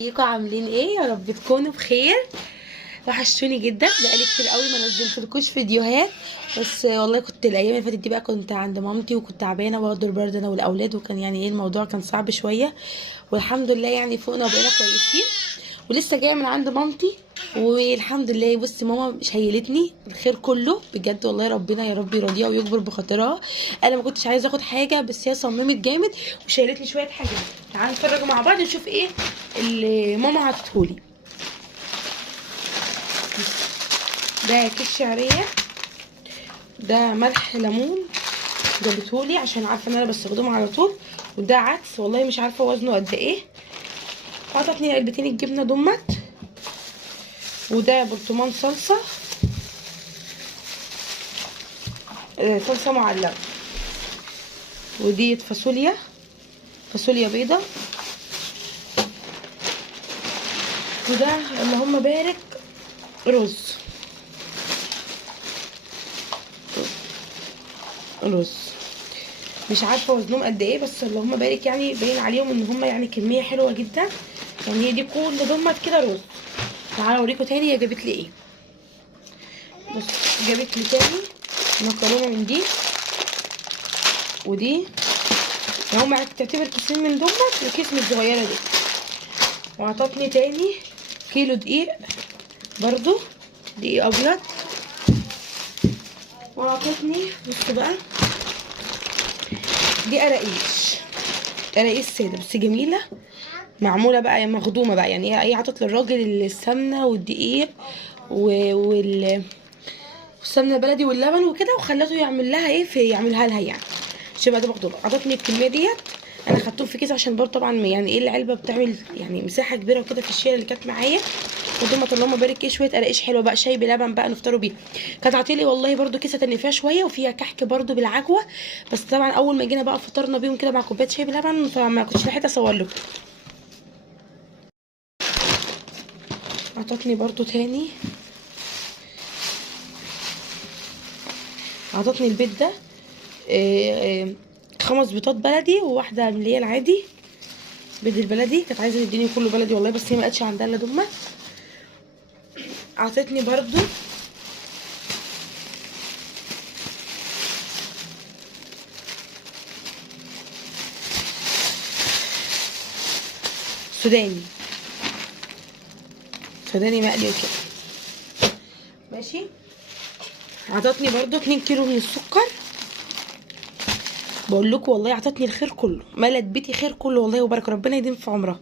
ازيكم عاملين ايه؟ يا رب تكونوا بخير. وحشتوني جدا، بقالي كتير قوي ما نزلتلكوش فيديوهات. بس والله كنت الايام اللي فاتت دي بقى كنت عند مامتي وكنت تعبانه برضه البرد انا والاولاد، وكان يعني ايه الموضوع كان صعب شويه. والحمد لله يعني فوقنا وبقينا كويسين. ولسه جايه من عند مامتي والحمد لله. بصي ماما شيلتني الخير كله بجد والله، ربنا يا رب يرضيها ويكبر بخاطرها. انا ما كنتش عايزه اخد حاجه بس هي صممت جامد وشيلتني شويه حاجات. تعالوا نتفرج مع بعض نشوف ايه اللي ماما عطتهولي. ده كيس شعريه، ده ملح ليمون جابتهولي عشان عارفه ان انا بستخدمه على طول. وده عدس والله مش عارفه وزنه قد ايه. عطتني علبتين الجبنه دمت. وده برطمان صلصه، صلصه معلبه. ودي فاصوليا بيضه. وده اللهم بارك رز مش عارفه وزنهم قد ايه، بس اللهم بارك يعني باين عليهم ان هم يعني كميه حلوه جدا. يعني هي دي كل دمت كده رز. تعالوا اوريكم تاني هي جابت لي ايه. بص، جابت لي تاني مكرونه من دي ودي. يعني هم تعتبر كيسين من دمت وكيس من الصغيره دي. وعطتني تاني كيلو دقيق برضو، دقيق ابيض. وعطتني بصوا بقى دي قراقيش ساده بس جميله، معموله بقى مخدومه بقى. يعني هي عطت للراجل السمنه والدقيق والسمنه البلدي واللبن وكده، وخلته يعمل لها ايه يعملها لها يعني عشان بقى ده مخدومه. عطتني الكميه ديت، انا خدتهم في كيس عشان برضه طبعا يعني ايه العلبه بتعمل يعني مساحه كبيره وكده في الشيله اللي كانت معايا. ودول اللهم بارك ايه شويه قراقيش حلوه بقى، شاي بلبن بقى نفطروا بيه. كانت عاطيلي والله برضه كيسه تانية فيها شويه وفيها كحك برضه بالعجوه. بس طبعا اول ما جينا بقى فطرنا بيهم كده مع كوبايه شاي بلبن فما كنتش لحقت اصور لكم. عطتني برضه تاني، عطتني البيض ده 5 بيضات بلدي وواحده من اللي هي العادي بيض البلدي. كانت عايزه تديني كله بلدي والله، بس هي ما قالتش عندها الا دمه. عطتني برضو سوداني مقلي وكده ماشي. عطتني برضو 2 كيلو من السكر. بقول لكم والله عطتني الخير كله، ملت بيتي خير كله والله وبارك ربنا يديم في عمرها.